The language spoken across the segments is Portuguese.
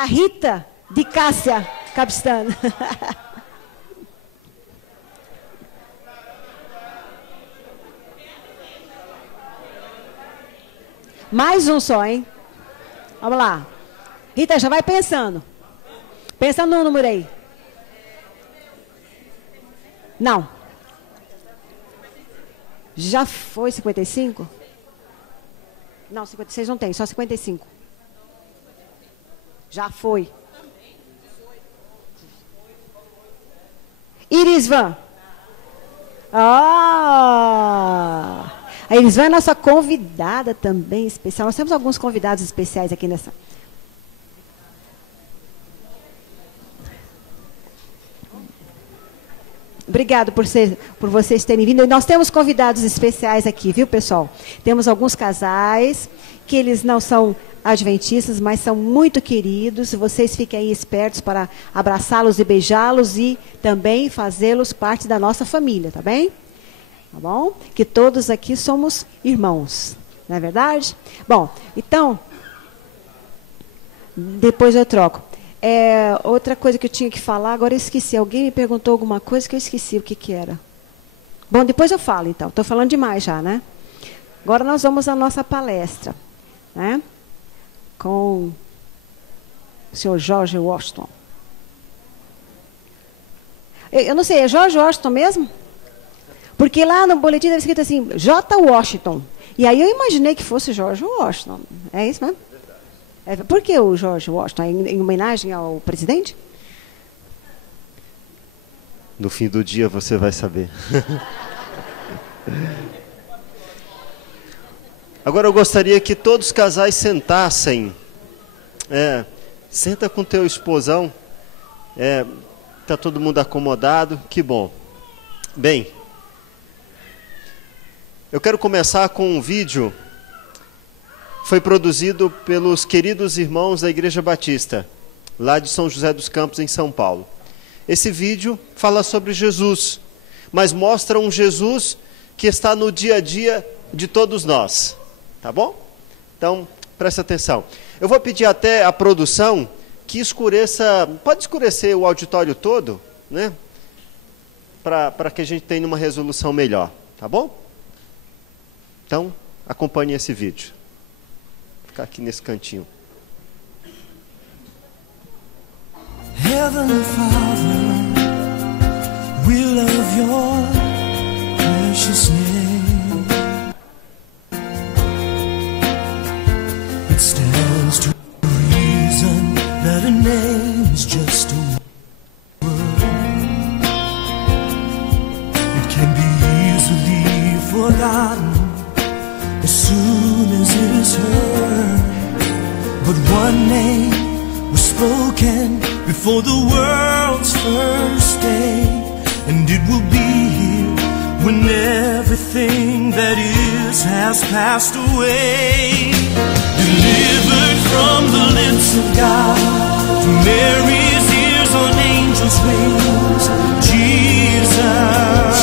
a Rita de Cássia Capistano. Mais um só, hein? Vamos lá. Rita, já vai pensando. Pensa no número aí. Não. Já foi 55? Não, 56 não tem, só 55. Já foi. Irisvan. Ah! A Irisvan é nossa convidada também especial. Nós temos alguns convidados especiais aqui nessa. Obrigado por vocês terem vindo. E nós temos convidados especiais aqui, viu, pessoal? Temos alguns casais que eles não são adventistas, mas são muito queridos. Vocês fiquem aí espertos para abraçá-los e beijá-los e também fazê-los parte da nossa família, tá bem? Tá bom? Que todos aqui somos irmãos, não é verdade? Bom, então, depois eu troco. Outra coisa que eu tinha que falar, agora eu esqueci. Alguém me perguntou alguma coisa que eu esqueci o que era. Bom, depois eu falo, então. Estou falando demais já, né? Agora nós vamos à nossa palestra, né? Com o senhor George Washington. Eu não sei, é George Washington mesmo? Porque lá no boletim estava escrito assim, J. Washington. E aí eu imaginei que fosse George Washington. É isso mesmo? Por que o George Washington? Em homenagem ao presidente? No fim do dia você vai saber. Agora eu gostaria que todos os casais sentassem. Senta com teu esposão. Tá todo mundo acomodado. Que bom. Bem, eu quero começar com um vídeo. Foi produzido pelos queridos irmãos da Igreja Batista, lá de São José dos Campos, em São Paulo. Esse vídeo fala sobre Jesus, mas mostra um Jesus que está no dia a dia de todos nós. Tá bom? Então, presta atenção. Eu vou pedir até a produção que escureça, pode escurecer o auditório todo, né? Para que a gente tenha uma resolução melhor. Tá bom? Então, acompanhe esse vídeo. Ficar aqui nesse cantinho. Heavenly Father, we love your precious name. It stands to reason that a name is just a word. It can be easily forgotten as soon as it is heard. But one name was spoken before the world's first day, and it will be here when everything that is has passed away. Delivered from the lips of God, from Mary's ears on angels' wings, Jesus,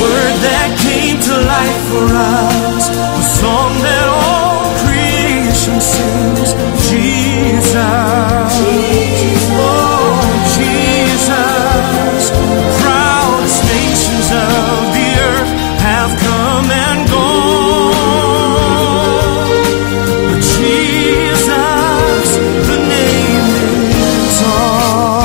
word that came to life for us, the song that all creation sings, Jesus, oh Jesus, the proudest nations of the earth have come and gone, but Jesus, the name is on.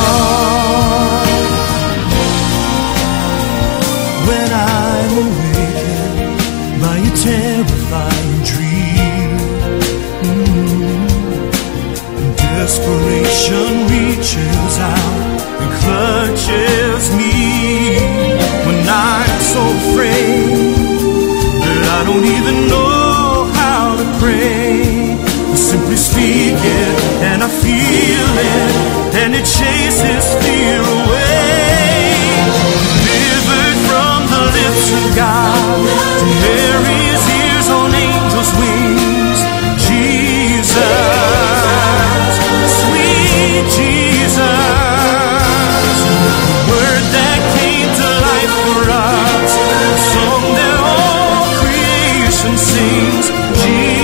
When I'm awakened by a terrifying dream, and desperation reaches out and clutches me, when I'm so afraid that I don't even know how to pray, I simply speak it and I feel it, and it chases fear away. Of God, to Mary's ears on angels' wings, Jesus, sweet Jesus, word that came to life for us, a song that all creation sings, Jesus.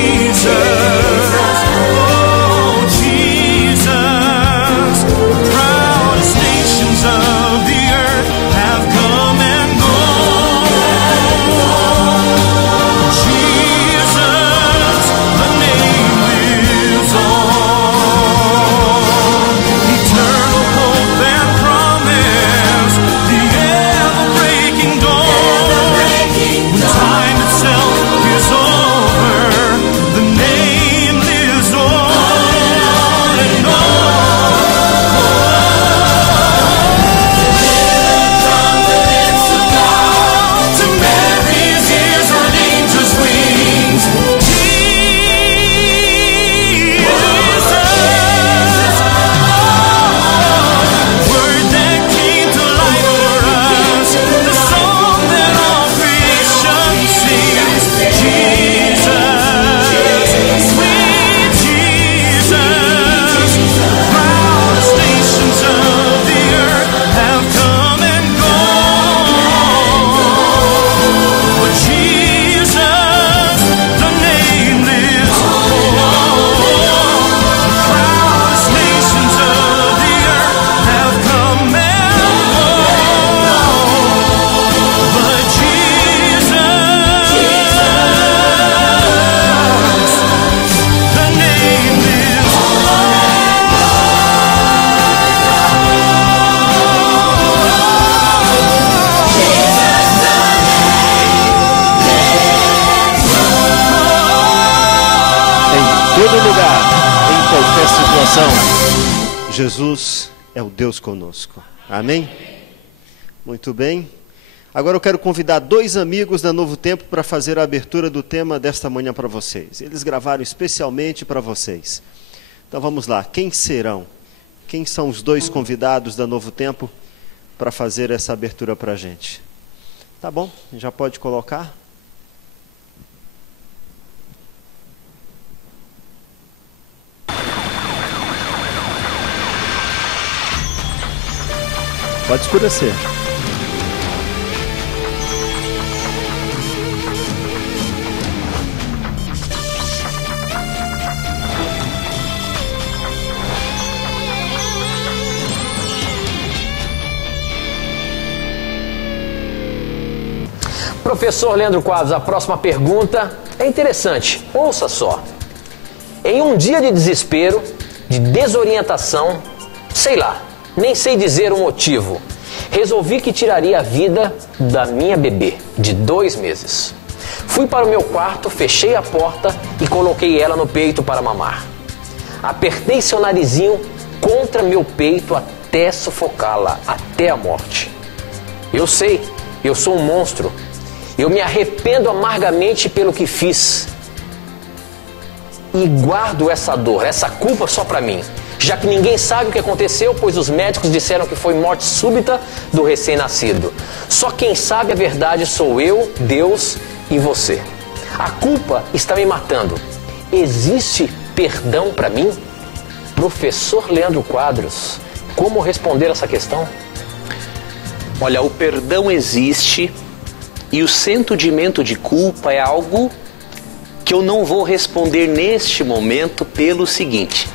todo lugar, em qualquer situação. Jesus é o Deus conosco. Amém? Muito bem. Agora eu quero convidar 2 amigos da Novo Tempo para fazer a abertura do tema desta manhã para vocês. Eles gravaram especialmente para vocês. Então vamos lá. Quem serão? Quem são os 2 convidados da Novo Tempo para fazer essa abertura para a gente? Tá bom? Já pode colocar? Pode escurecer. Professor Leandro Quadros, a próxima pergunta é interessante. Ouça só. Em um dia de desespero, de desorientação, sei lá, nem sei dizer o motivo, resolvi que tiraria a vida da minha bebê, de 2 meses. Fui para o meu quarto, fechei a porta e coloquei ela no peito para mamar. Apertei seu narizinho contra meu peito até sufocá-la, até a morte. Eu sei, eu sou um monstro. Eu me arrependo amargamente pelo que fiz. E guardo essa dor, essa culpa só para mim, já que ninguém sabe o que aconteceu, pois os médicos disseram que foi morte súbita do recém-nascido. Só quem sabe a verdade sou eu, Deus e você. A culpa está me matando. Existe perdão para mim? Professor Leandro Quadros, como responder essa questão? Olha, o perdão existe e o sentimento de culpa é algo que eu não vou responder neste momento pelo seguinte.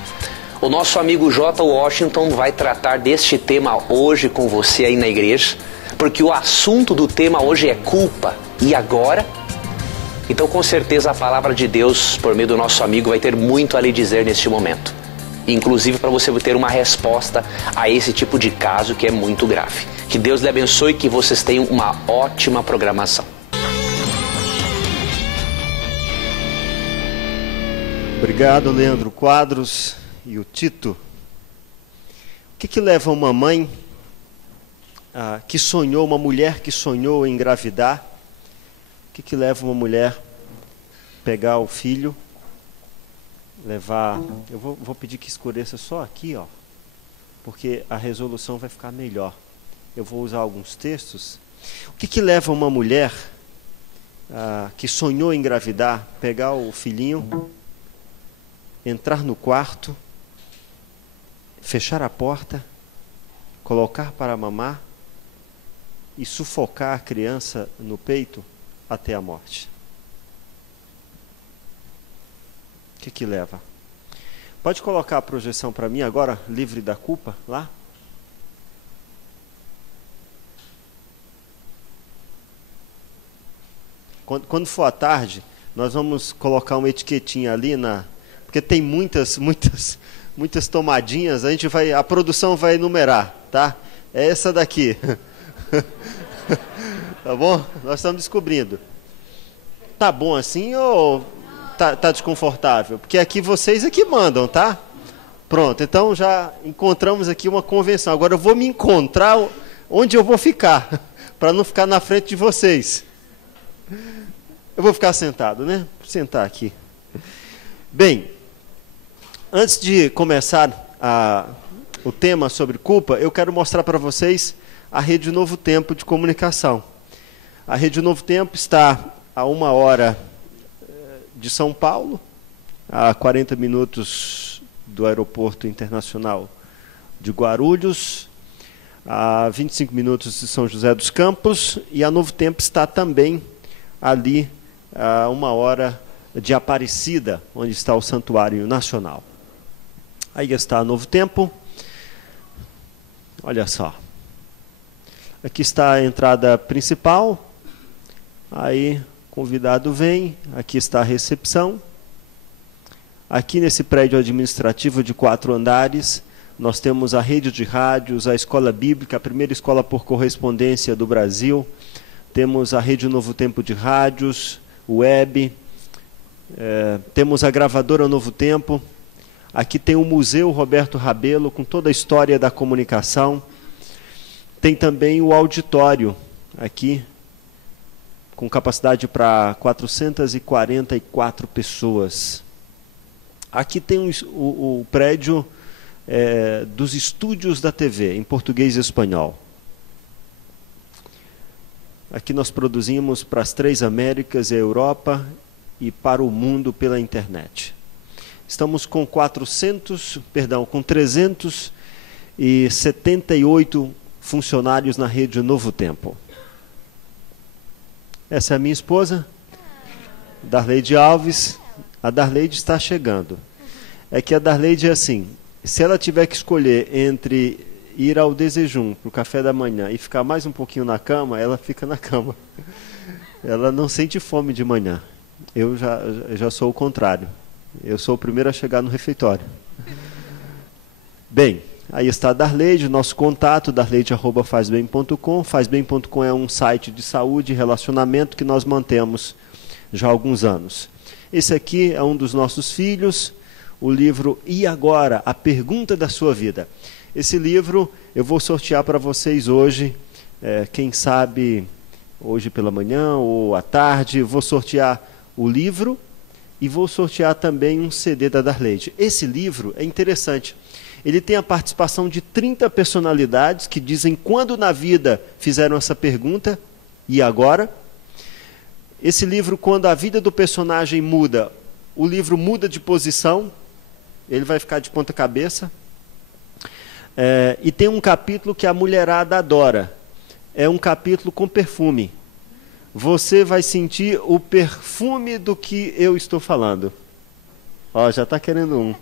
O nosso amigo J. Washington vai tratar deste tema hoje com você aí na igreja, porque o assunto do tema hoje é culpa. E agora? Então, com certeza, a palavra de Deus, por meio do nosso amigo, vai ter muito a lhe dizer neste momento. Inclusive para você ter uma resposta a esse tipo de caso que é muito grave. Que Deus lhe abençoe e que vocês tenham uma ótima programação. Obrigado, Leandro Quadros e o Tito. O que leva uma mãe que sonhou, uma mulher que sonhou em engravidar, o que leva uma mulher pegar o filho, levar... Eu vou pedir que escureça só aqui, ó, porque a resolução vai ficar melhor. Eu vou usar alguns textos. O que leva uma mulher que sonhou em engravidar, pegar o filhinho, entrar no quarto, fechar a porta, colocar para mamar e sufocar a criança no peito até a morte? O que leva? Pode colocar a projeção para mim agora, livre da culpa, lá? Quando for à tarde, nós vamos colocar uma etiquetinha ali porque tem muitas tomadinhas, a produção vai enumerar, tá? É essa daqui. Tá bom? Nós estamos descobrindo. Tá bom assim ou tá desconfortável? Porque aqui vocês é que mandam, tá? Pronto, então já encontramos aqui uma convenção. Agora eu vou me encontrar onde eu vou ficar, para não ficar na frente de vocês. Eu vou ficar sentado, né? Vou sentar aqui. Bem, antes de começar o tema sobre culpa, eu quero mostrar para vocês a Rede Novo Tempo de comunicação. A Rede Novo Tempo está a 1 hora de São Paulo, a 40 minutos do Aeroporto Internacional de Guarulhos, a 25 minutos de São José dos Campos, e a Novo Tempo está também ali a 1 hora de Aparecida, onde está o Santuário Nacional. Aí está Novo Tempo. Olha só. Aqui está a entrada principal. Aí o convidado vem. Aqui está a recepção. Aqui nesse prédio administrativo de 4 andares, nós temos a rede de rádios, a escola bíblica, a primeira escola por correspondência do Brasil. Temos a Rede Novo Tempo de rádios, web, Temos a gravadora Novo Tempo. Aqui tem o Museu Roberto Rabelo, com toda a história da comunicação. Tem também o auditório, aqui, com capacidade para 444 pessoas. Aqui tem o prédio dos estúdios da TV, em português e espanhol. Aqui nós produzimos para as 3 Américas e a Europa e para o mundo pela internet. Estamos com 378 funcionários na rede Novo Tempo. Essa é a minha esposa, Darleide Alves. A Darleide está chegando. É que a Darleide é assim, se ela tiver que escolher entre ir ao Desejum para o café da manhã e ficar mais um pouquinho na cama, ela fica na cama. Ela não sente fome de manhã. Eu já sou o contrário. Eu sou o primeiro a chegar no refeitório. Bem, aí está a Darleide, nosso contato, darleide@fazbem.com. Fazbem.com é um site de saúde e relacionamento que nós mantemos já há alguns anos. Esse aqui é um dos nossos filhos, o livro E Agora? A Pergunta da Sua Vida. Esse livro eu vou sortear para vocês hoje, quem sabe hoje pela manhã ou à tarde. Vou sortear o livro e vou sortear também um CD da Darleide. Esse livro é interessante. Ele tem a participação de 30 personalidades que dizem quando na vida fizeram essa pergunta, e agora? Esse livro, quando a vida do personagem muda, o livro muda de posição, ele vai ficar de ponta cabeça. E tem um capítulo que a mulherada adora. É um capítulo com perfume. Você vai sentir o perfume do que eu estou falando. Ó, já está querendo um.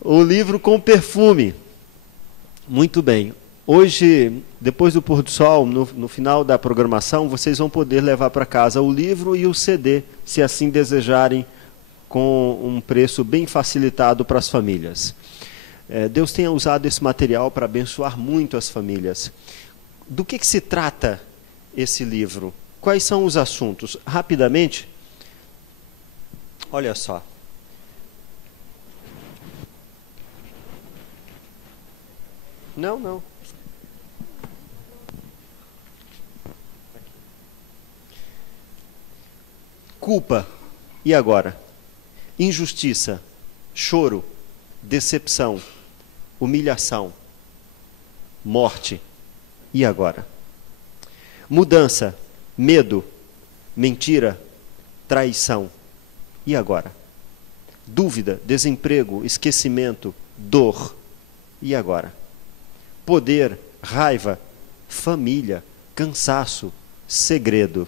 O livro com perfume. Muito bem. Hoje, depois do pôr do sol, no final da programação, vocês vão poder levar para casa o livro e o CD, se assim desejarem, com um preço bem facilitado para as famílias. Deus tenha usado esse material para abençoar muito as famílias. Do que se trata esse livro? Quais são os assuntos? Rapidamente, olha só. Não. Culpa, e agora? Injustiça, choro, decepção, humilhação, morte, e agora? Mudança, medo, mentira, traição, e agora? Dúvida, desemprego, esquecimento, dor, e agora? Poder, raiva, família, cansaço, segredo,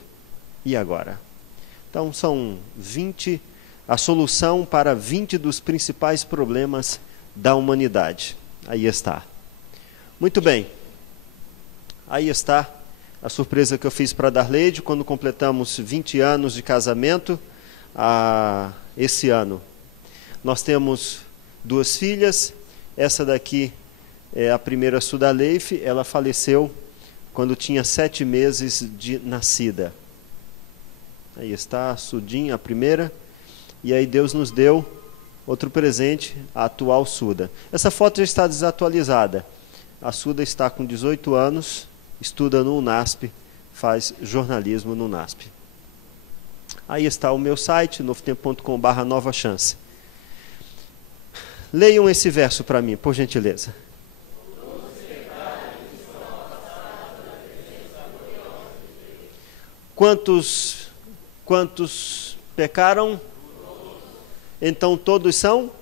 e agora? Então são 20, a solução para 20 dos principais problemas da humanidade. Aí está. Muito bem. Aí está a surpresa que eu fiz para a Darleide quando completamos 20 anos de casamento esse ano. Nós temos 2 filhas. Essa daqui é a primeira Sudaleif. Ela faleceu quando tinha 7 meses de nascida. Aí está a Sudinha, a primeira. E aí Deus nos deu outro presente, a atual Suda. Essa foto já está desatualizada. A Suda está com 18 anos, estuda no UNASP, faz jornalismo no UNASP. Aí está o meu site, novotempo.com/nova chance. Leiam esse verso para mim, por gentileza. Quantos pecaram? Então todos são?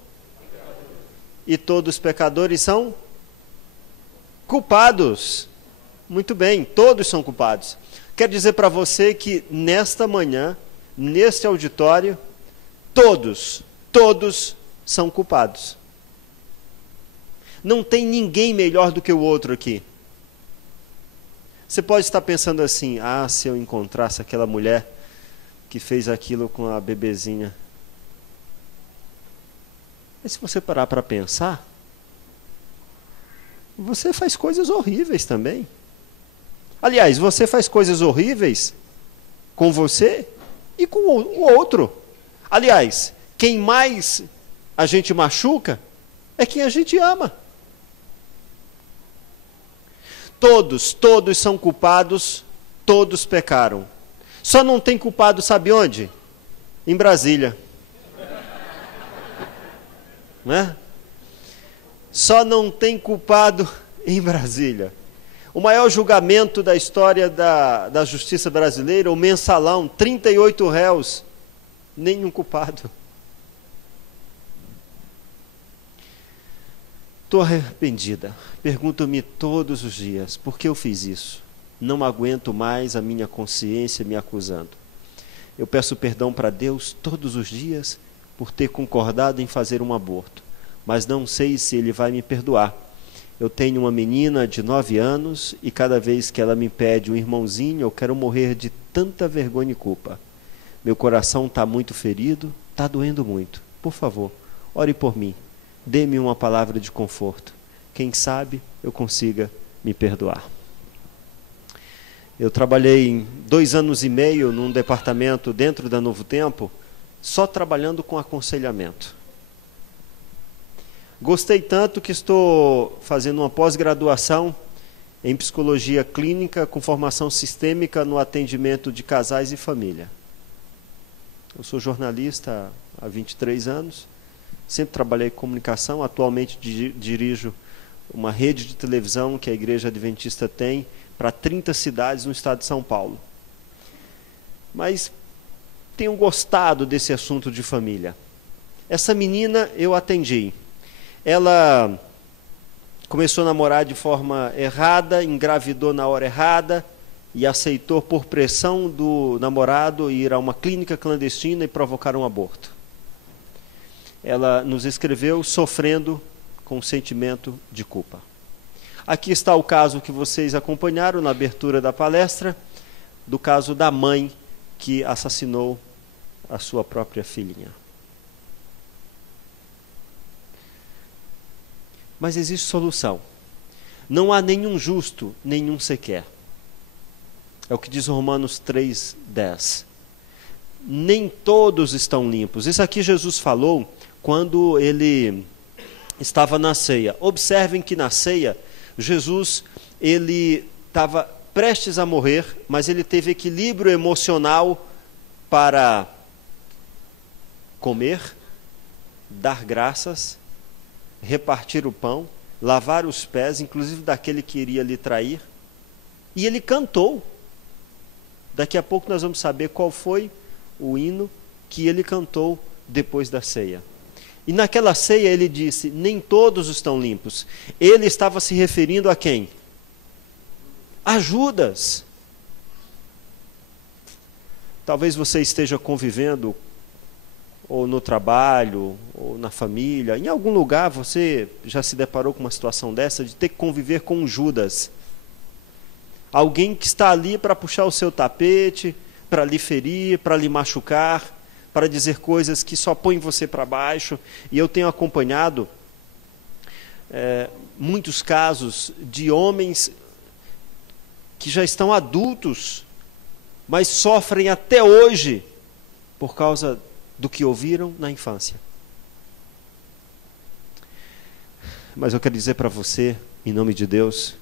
E todos pecadores são? Culpados. Muito bem, todos são culpados. Quero dizer para você que nesta manhã, neste auditório, todos são culpados. Não tem ninguém melhor do que o outro aqui. Você pode estar pensando assim, se eu encontrasse aquela mulher que fez aquilo com a bebezinha. Mas se você parar para pensar, você faz coisas horríveis também. Aliás, você faz coisas horríveis com você e com o outro. Aliás, quem mais a gente machuca é quem a gente ama. Todos são culpados, todos pecaram. Só não tem culpado, sabe onde? Em Brasília. Né? Só não tem culpado em Brasília. O maior julgamento da história da justiça brasileira, o mensalão, 38 réus, nenhum culpado. Estou arrependida. Pergunto-me todos os dias, por que eu fiz isso? Não aguento mais a minha consciência me acusando. Eu peço perdão para Deus todos os dias por ter concordado em fazer um aborto, mas não sei se Ele vai me perdoar. Eu tenho uma menina de 9 anos e cada vez que ela me pede um irmãozinho, eu quero morrer de tanta vergonha e culpa. Meu coração está muito ferido, está doendo muito. Por favor, ore por mim. Dê-me uma palavra de conforto. Quem sabe eu consiga me perdoar. Eu trabalhei 2 anos e meio num departamento dentro da Novo Tempo, só trabalhando com aconselhamento. Gostei tanto que estou fazendo uma pós-graduação em psicologia clínica com formação sistêmica no atendimento de casais e família. Eu sou jornalista há 23 anos, sempre trabalhei com comunicação, atualmente dirijo uma rede de televisão que a Igreja Adventista tem para 30 cidades no estado de São Paulo. Mas tenho gostado desse assunto de família. Essa menina eu atendi. Ela começou a namorar de forma errada, engravidou na hora errada e aceitou por pressão do namorado ir a uma clínica clandestina e provocar um aborto. Ela nos escreveu sofrendo com sentimento de culpa. Aqui está o caso que vocês acompanharam na abertura da palestra, do caso da mãe que assassinou a sua própria filhinha. Mas existe solução. Não há nenhum justo, nenhum sequer. É o que diz Romanos 3:10. Nem todos estão limpos. Isso aqui Jesus falou quando ele estava na ceia. Observem que na ceia, Jesus, ele estava prestes a morrer, mas ele teve equilíbrio emocional para comer, dar graças, repartir o pão, lavar os pés, inclusive daquele que iria lhe trair, e ele cantou. Daqui a pouco nós vamos saber qual foi o hino que ele cantou depois da ceia. E naquela ceia ele disse, nem todos estão limpos. Ele estava se referindo a quem? A Judas. Talvez você esteja convivendo ou no trabalho, ou na família, em algum lugar você já se deparou com uma situação dessa, de ter que conviver com um Judas. Alguém que está ali para puxar o seu tapete, para lhe ferir, para lhe machucar, para dizer coisas que só põem você para baixo. E eu tenho acompanhado muitos casos de homens que já estão adultos, mas sofrem até hoje por causa do que ouviram na infância. Mas eu quero dizer para você, em nome de Deus,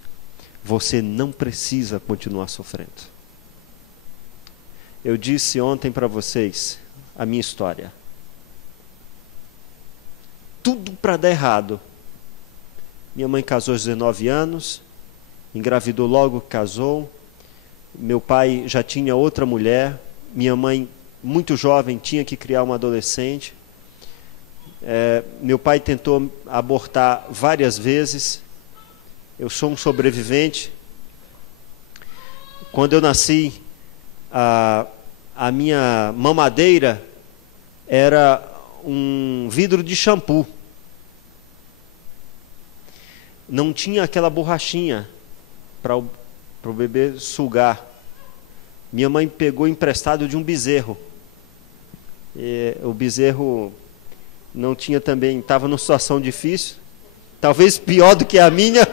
você não precisa continuar sofrendo. Eu disse ontem para vocês a minha história. Tudo para dar errado. Minha mãe casou aos 19 anos, engravidou logo que casou. Meu pai já tinha outra mulher. Minha mãe, muito jovem, tinha que criar uma adolescente. Meu pai tentou abortar várias vezes. Eu sou um sobrevivente. Quando eu nasci, a minha mamadeira era um vidro de shampoo. Não tinha aquela borrachinha para o bebê sugar. Minha mãe pegou emprestado de um bezerro. O bezerro não tinha também, estava numa situação difícil, talvez pior do que a minha.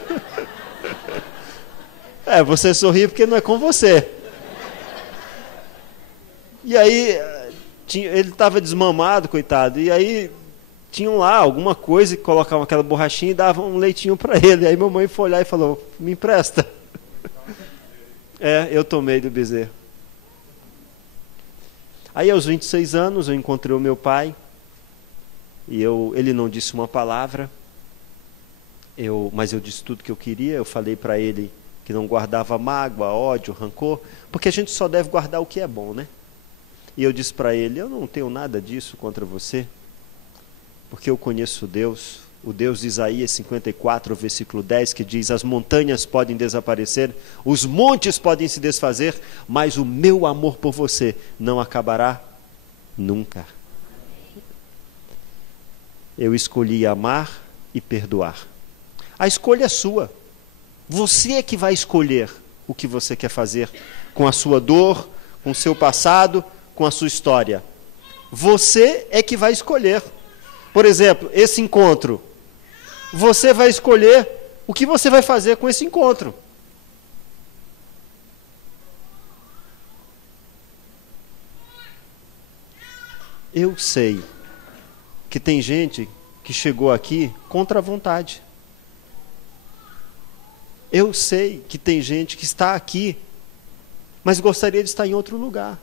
Você sorri porque não é com você. E aí ele estava desmamado, coitado, e aí tinham lá alguma coisa que colocavam aquela borrachinha e davam um leitinho para ele. Aí mamãe foi olhar e falou, me empresta. Eu tomei do bezerro. Aí aos 26 anos eu encontrei o meu pai, e ele não disse uma palavra, mas eu disse tudo que eu queria. Eu falei para ele que não guardava mágoa, ódio, rancor, porque a gente só deve guardar o que é bom, né? E eu disse para ele, eu não tenho nada disso contra você, porque eu conheço Deus, o Deus de Isaías 54, versículo 10, que diz, as montanhas podem desaparecer, os montes podem se desfazer, mas o meu amor por você não acabará nunca. Eu escolhi amar e perdoar. A escolha é sua. Você é que vai escolher o que você quer fazer com a sua dor, com o seu passado, com a sua história. Você é que vai escolher. Por exemplo, esse encontro. Você vai escolher o que você vai fazer com esse encontro. Eu sei que tem gente que chegou aqui contra a vontade. Eu sei que tem gente que está aqui, mas gostaria de estar em outro lugar.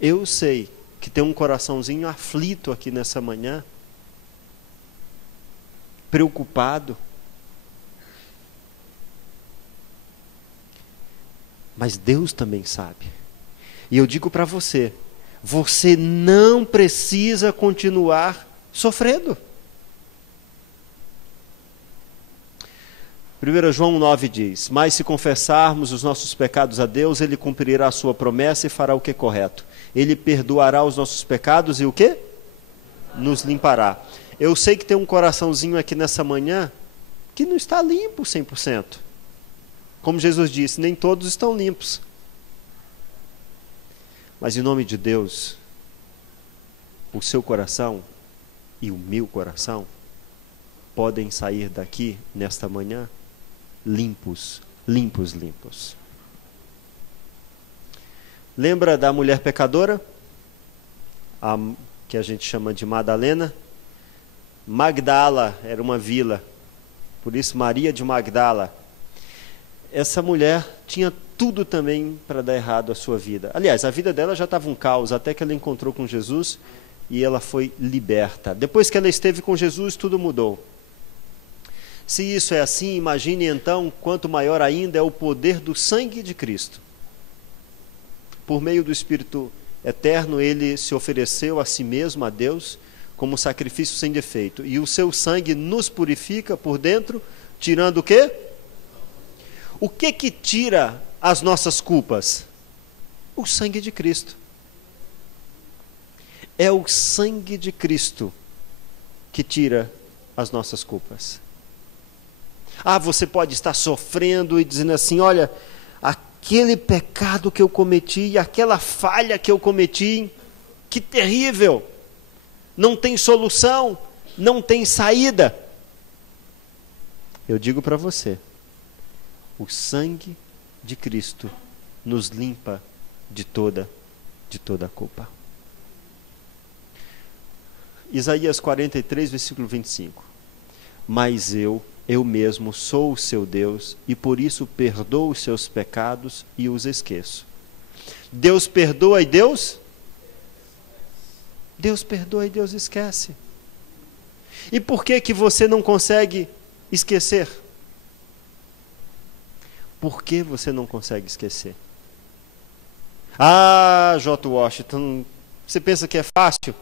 Eu sei que tem um coraçãozinho aflito aqui nessa manhã, preocupado. Mas Deus também sabe. E eu digo para você, você não precisa continuar sofrendo. 1 João 9 diz, mas se confessarmos os nossos pecados a Deus, Ele cumprirá a sua promessa e fará o que é correto. Ele perdoará os nossos pecados e o quê? Nos limpará. Eu sei que tem um coraçãozinho aqui nessa manhã que não está limpo 100%. Como Jesus disse, nem todos estão limpos. Mas em nome de Deus, o seu coração e o meu coração podem sair daqui nesta manhã limpos, limpos, limpos. Lembra da mulher pecadora? Que a gente chama de Madalena? Magdala era uma vila, por isso Maria de Magdala. Essa mulher tinha tudo também para dar errado a sua vida. Aliás, a vida dela já estava um caos, até que ela encontrou com Jesus e ela foi liberta. Depois que ela esteve com Jesus, tudo mudou. Se isso é assim, imagine então quanto maior ainda é o poder do sangue de Cristo. Por meio do Espírito Eterno, Ele se ofereceu a si mesmo, a Deus, como sacrifício sem defeito. E o seu sangue nos purifica por dentro, tirando o quê? O que tira as nossas culpas? O sangue de Cristo. É o sangue de Cristo que tira as nossas culpas. Você pode estar sofrendo e dizendo assim, olha, aquele pecado que eu cometi, aquela falha que eu cometi, que terrível, não tem solução, não tem saída. Eu digo para você, o sangue de Cristo nos limpa de toda a culpa. Isaías 43, versículo 25. Mas eu mesmo sou o seu Deus e por isso perdoo os seus pecados e os esqueço. Deus perdoa e Deus perdoa e Deus esquece. E por que você não consegue esquecer? Por que você não consegue esquecer? J. Washington, você pensa que é fácil?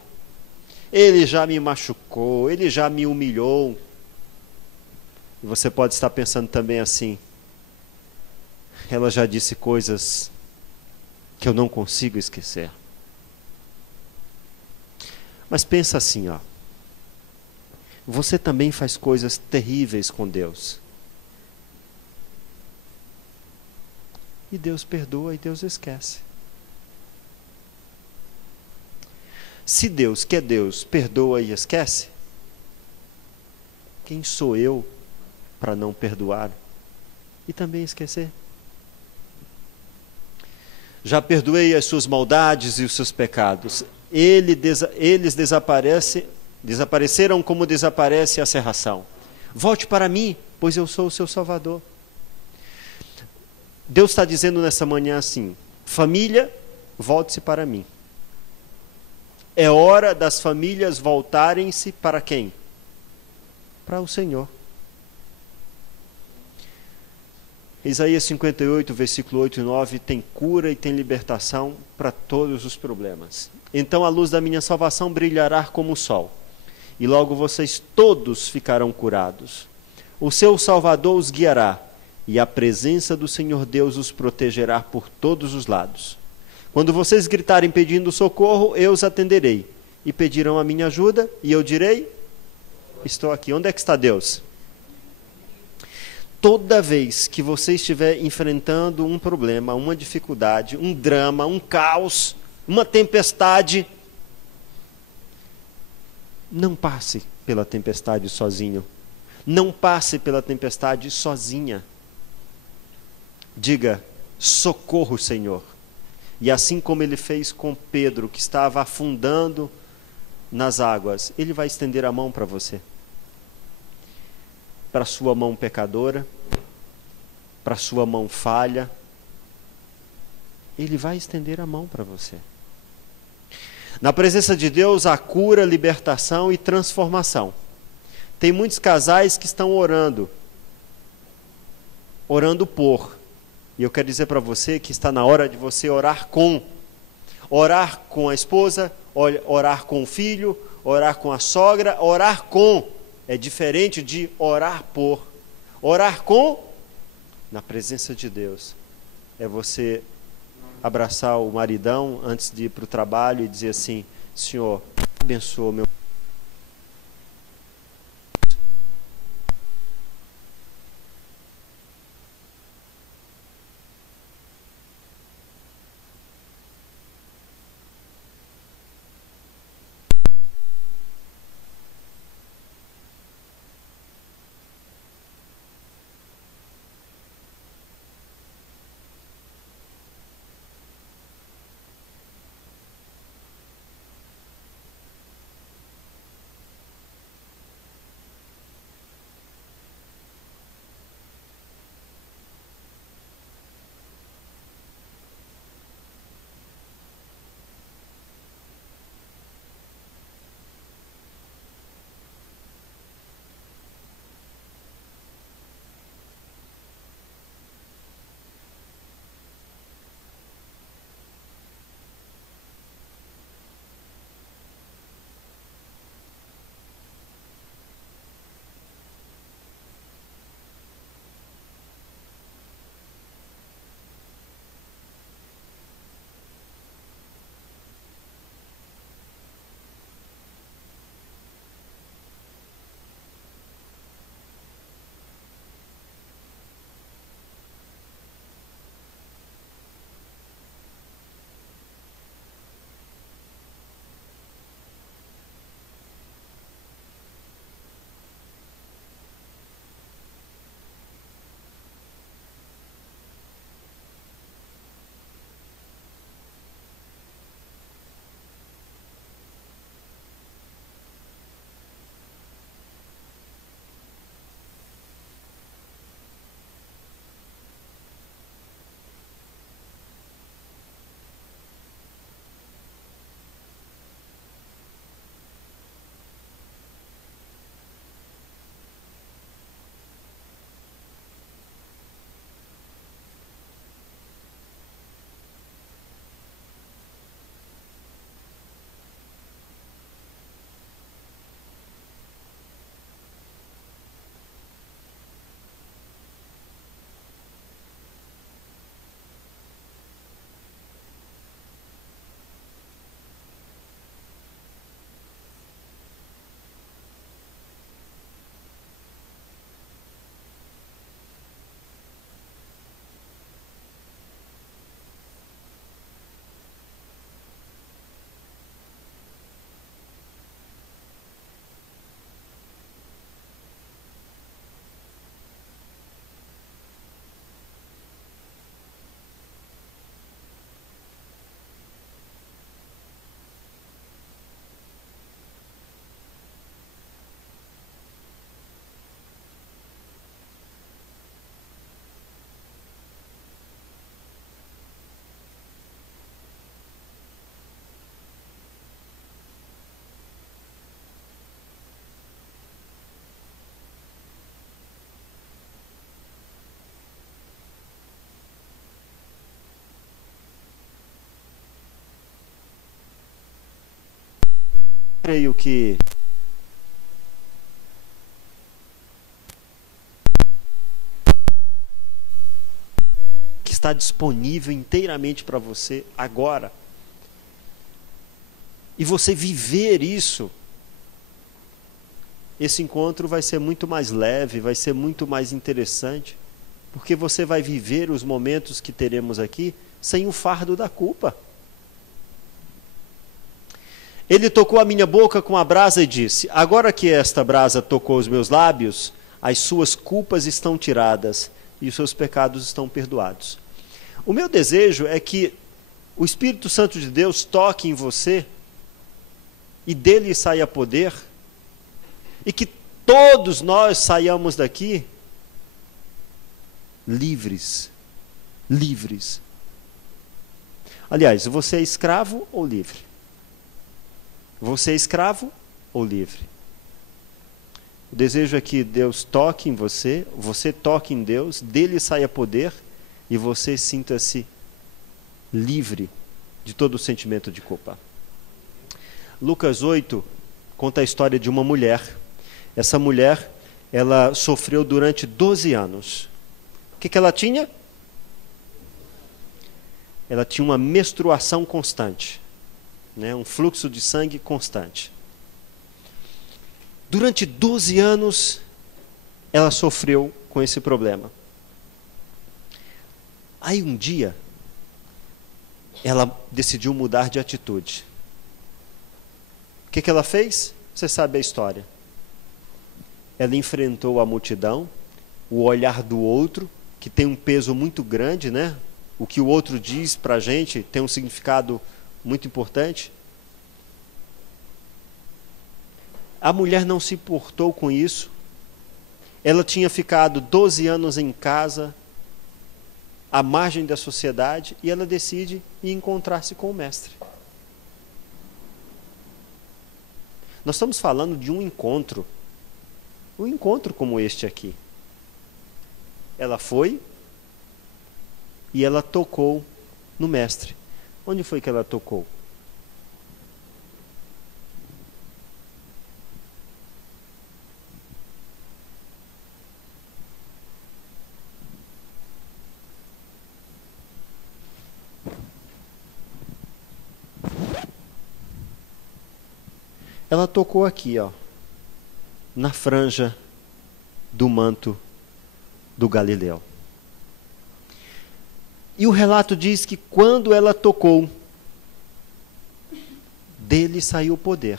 Ele já me machucou, ele já me humilhou. E você pode estar pensando também assim, ela já disse coisas que eu não consigo esquecer. Mas pensa assim, você também faz coisas terríveis com Deus. E Deus perdoa e Deus esquece. Se Deus, que é Deus, perdoa e esquece, quem sou eu para não perdoar e também esquecer? Já perdoei as suas maldades e os seus pecados. Eles desapareceram como desaparece a cerração. Volte para mim, pois eu sou o seu Salvador. Deus está dizendo nessa manhã assim: família, volte-se para mim. É hora das famílias voltarem-se para quem? Para o Senhor. Isaías 58, versículo 8 e 9, tem cura e tem libertação para todos os problemas. Então a luz da minha salvação brilhará como o sol, e logo vocês todos ficarão curados. O seu Salvador os guiará, e a presença do Senhor Deus os protegerá por todos os lados. Quando vocês gritarem pedindo socorro, eu os atenderei, e pedirão a minha ajuda, e eu direi: estou aqui. Onde é que está Deus? Toda vez que você estiver enfrentando um problema, uma dificuldade, um drama, um caos, uma tempestade, não passe pela tempestade sozinho. Não passe pela tempestade sozinha. Diga: socorro, Senhor. E assim como ele fez com Pedro, que estava afundando nas águas, ele vai estender a mão para você. Para a sua mão pecadora, para a sua mão falha, ele vai estender a mão para você. Na presença de Deus há cura, libertação e transformação. Tem muitos casais que estão orando por. E eu quero dizer para você que está na hora de você orar com a esposa, orar com o filho, orar com a sogra, orar com. É diferente de orar por. Orar com, na presença de Deus, é você abraçar o maridão antes de ir para o trabalho e dizer assim: Senhor, abençoa meu creio que está disponível inteiramente para você agora. E você viver isso, esse encontro vai ser muito mais leve, vai ser muito mais interessante, porque você vai viver os momentos que teremos aqui sem o fardo da culpa. Ele tocou a minha boca com a brasa e disse: agora que esta brasa tocou os meus lábios, as suas culpas estão tiradas e os seus pecados estão perdoados. O meu desejo é que o Espírito Santo de Deus toque em você e dele saia poder, e que todos nós saiamos daqui livres. Livres. Aliás, você é escravo ou livre? Você é escravo ou livre? O desejo é que Deus toque em você, você toque em Deus, dele saia poder e você sinta-se livre de todo o sentimento de culpa. Lucas 8 conta a história de uma mulher. Essa mulher, ela sofreu durante 12 anos. O que ela tinha? Ela tinha uma menstruação constante, né? Um fluxo de sangue constante. Durante 12 anos, ela sofreu com esse problema. Aí um dia, ela decidiu mudar de atitude. O que ela fez? Você sabe a história. Ela enfrentou a multidão, o olhar do outro, que tem um peso muito grande, né? O que o outro diz para a gente tem um significado muito importante. A mulher não se importou com isso. Ela tinha ficado 12 anos em casa, à margem da sociedade, e ela decide ir encontrar-se com o mestre. Nós estamos falando de um encontro como este aqui. Ela foi e ela tocou no mestre. Onde foi que ela tocou? Ela tocou aqui, ó, na franja do manto do Galileu. E o relato diz que quando ela tocou, dele saiu o poder.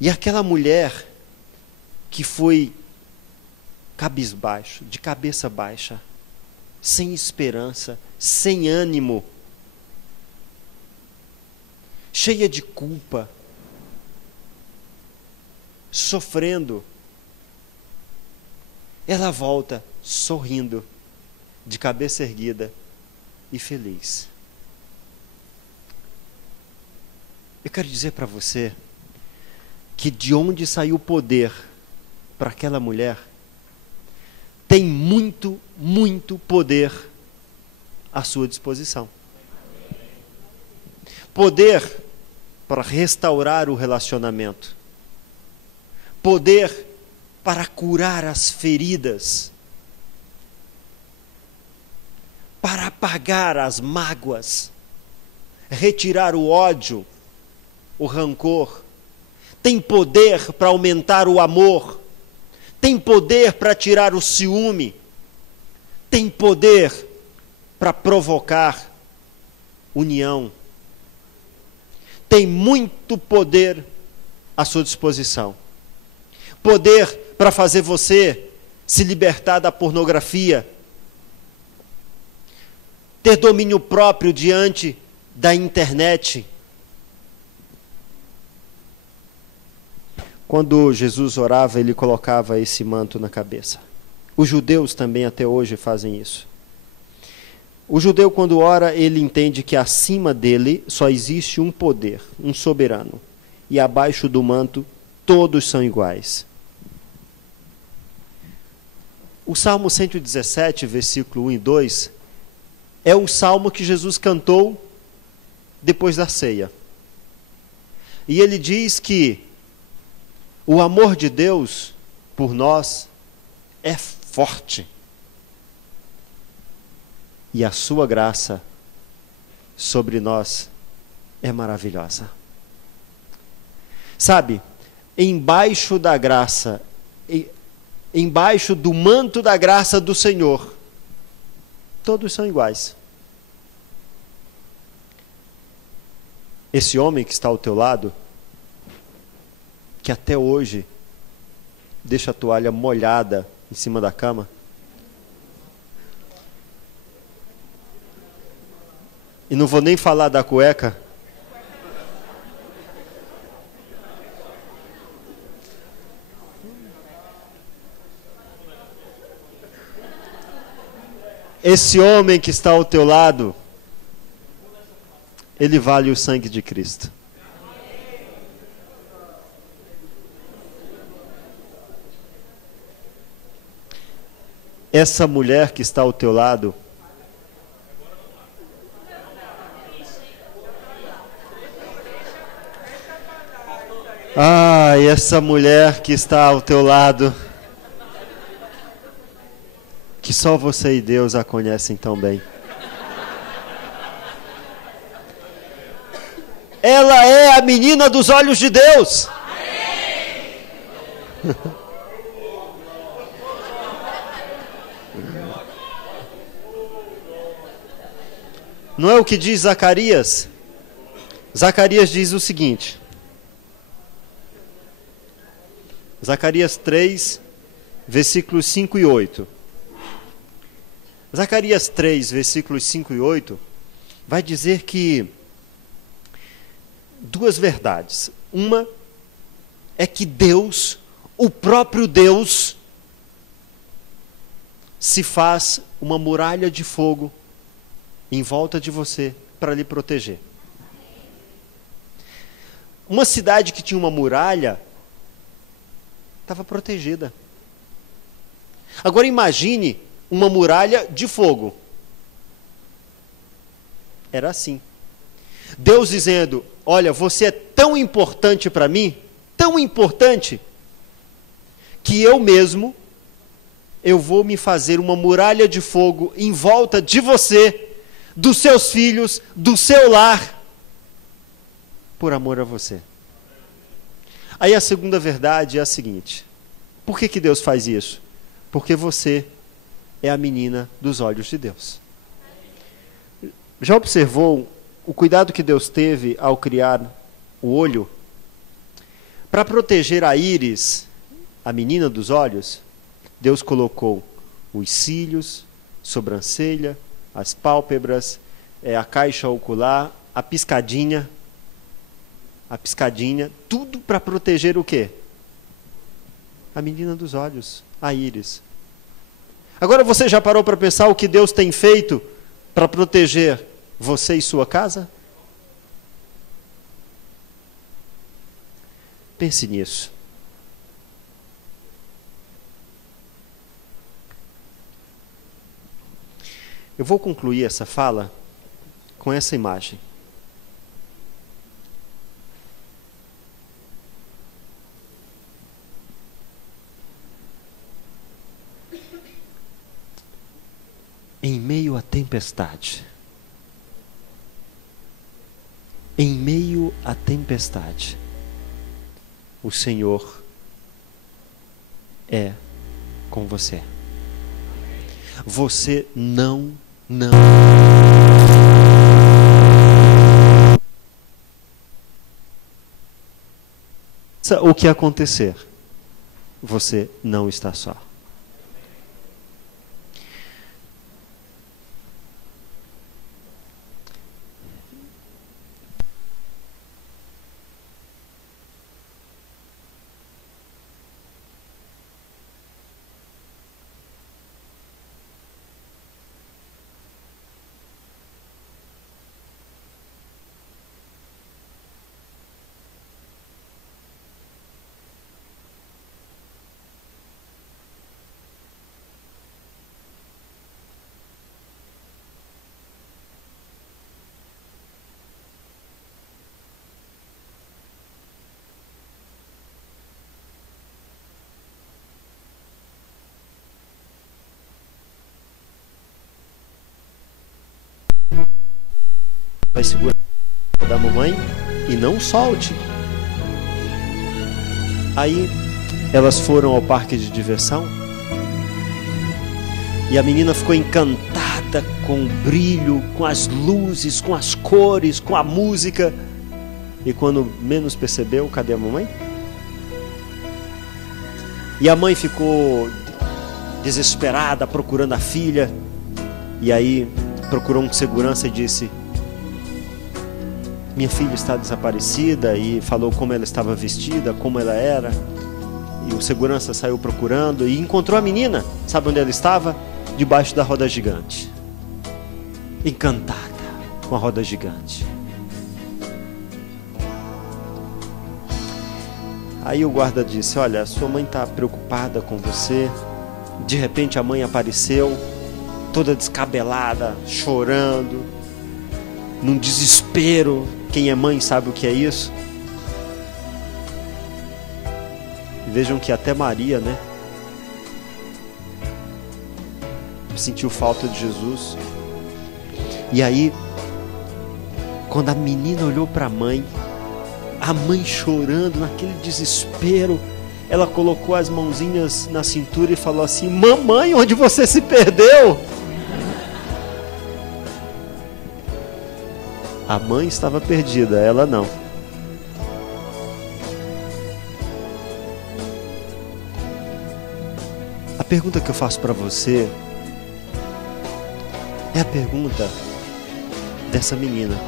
E aquela mulher que foi cabisbaixo, de cabeça baixa, sem esperança, sem ânimo, cheia de culpa, sofrendo, ela volta sorrindo, de cabeça erguida e feliz. Eu quero dizer para você que de onde saiu o poder para aquela mulher, tem muito, muito poder à sua disposição. Poder para restaurar o relacionamento. Poder para curar as feridas. Para apagar as mágoas. Retirar o ódio, o rancor. Tem poder para aumentar o amor. Tem poder para tirar o ciúme. Tem poder para provocar união. Tem muito poder à sua disposição. Poder para fazer você se libertar da pornografia. Ter domínio próprio diante da internet. Quando Jesus orava, ele colocava esse manto na cabeça. Os judeus também até hoje fazem isso. O judeu, quando ora, ele entende que acima dele só existe um poder, um soberano. E abaixo do manto, todos são iguais. O Salmo 117, versículo 1 e 2, é o salmo que Jesus cantou depois da ceia. E ele diz que o amor de Deus por nós é forte. E a sua graça sobre nós é maravilhosa. Sabe, embaixo da graça, embaixo do manto da graça do Senhor, todos são iguais. Esse homem que está ao teu lado, que até hoje deixa a toalha molhada em cima da cama, e não vou nem falar da cueca, esse homem que está ao teu lado, ele vale o sangue de Cristo. Essa mulher que está ao teu lado, essa mulher que está ao teu lado, que só você e Deus a conhecem tão bem. Ela é a menina dos olhos de Deus. Não é o que diz Zacarias? Zacarias diz o seguinte. Zacarias 3, versículos 5 e 8. Zacarias 3, versículos 5 e 8, vai dizer que duas verdades. Uma é que Deus, o próprio Deus, se faz uma muralha de fogo em volta de você para lhe proteger. Uma cidade que tinha uma muralha estava protegida. Agora imagine uma muralha de fogo. Era assim. Deus dizendo: olha, você é tão importante para mim, tão importante, que eu mesmo, eu vou me fazer uma muralha de fogo em volta de você, dos seus filhos, do seu lar, por amor a você. Aí a segunda verdade é a seguinte: por que Deus faz isso? Porque você é a menina dos olhos de Deus. Já observou o cuidado que Deus teve ao criar o olho? Para proteger a íris, a menina dos olhos, Deus colocou os cílios, sobrancelha, as pálpebras, a caixa ocular, a piscadinha, tudo para proteger o quê? A menina dos olhos, a íris. Agora você já parou para pensar o que Deus tem feito para proteger você e sua casa? Pense nisso. Eu vou concluir essa fala com essa imagem. Em meio à tempestade, o Senhor é com você. Você não. O que acontecer, você não está só. vai segurar a da mamãe e não solte. Aí elas foram ao parque de diversão e a menina ficou encantada com o brilho, com as luzes, com as cores, com a música. E quando menos percebeu, cadê a mamãe? E a mãe ficou desesperada procurando a filha. E aí procurou um segurança e disse: minha filha está desaparecida. E falou como ela estava vestida, como ela era. E o segurança saiu procurando e encontrou a menina. Sabe onde ela estava? Debaixo da roda gigante, encantada com a roda gigante. Aí o guarda disse: olha, sua mãe está preocupada com você. De repente a mãe apareceu, toda descabelada, chorando, num desespero. Quem é mãe sabe o que é isso. E vejam que até Maria, né, sentiu falta de Jesus. E aí, quando a menina olhou para a mãe chorando, naquele desespero, ela colocou as mãozinhas na cintura e falou assim: mamãe, onde você se perdeu? A mãe estava perdida, ela não. A pergunta que eu faço para você é a pergunta dessa menina: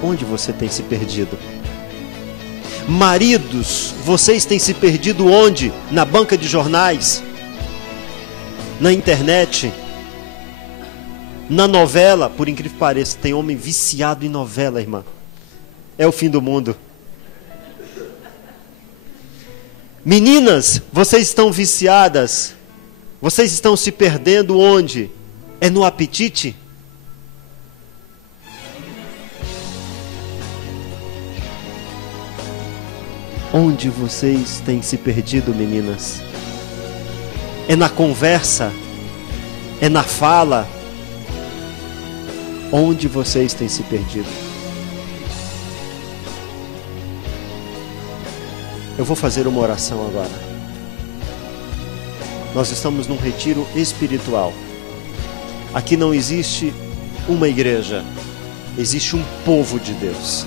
onde você tem se perdido? Maridos, vocês têm se perdido onde? Na banca de jornais? Na internet? Na novela? Por incrível que pareça, tem homem viciado em novela, irmã. É o fim do mundo. Meninas, vocês estão viciadas. Vocês estão se perdendo onde? É no apetite? Onde vocês têm se perdido, meninas? É na conversa? É na fala? Onde vocês têm se perdido? Eu vou fazer uma oração agora. Nós estamos num retiro espiritual. Aqui não existe uma igreja, existe um povo de Deus.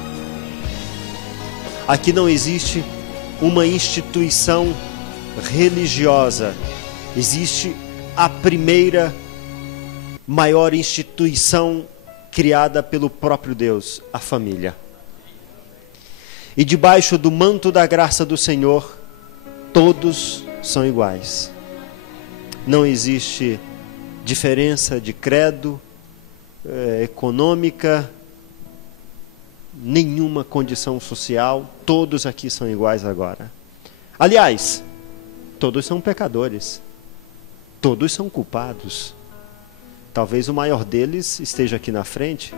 Aqui não existe uma instituição religiosa, existe a primeira maior instituição criada pelo próprio Deus, a família. E debaixo do manto da graça do Senhor, todos são iguais. Não existe diferença de credo, econômica, nenhuma condição social. Todos aqui são iguais agora. Aliás, todos são pecadores. Todos são culpados. Talvez o maior deles esteja aqui na frente.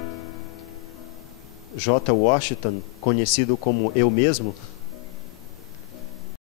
J. Washington, conhecido como eu mesmo,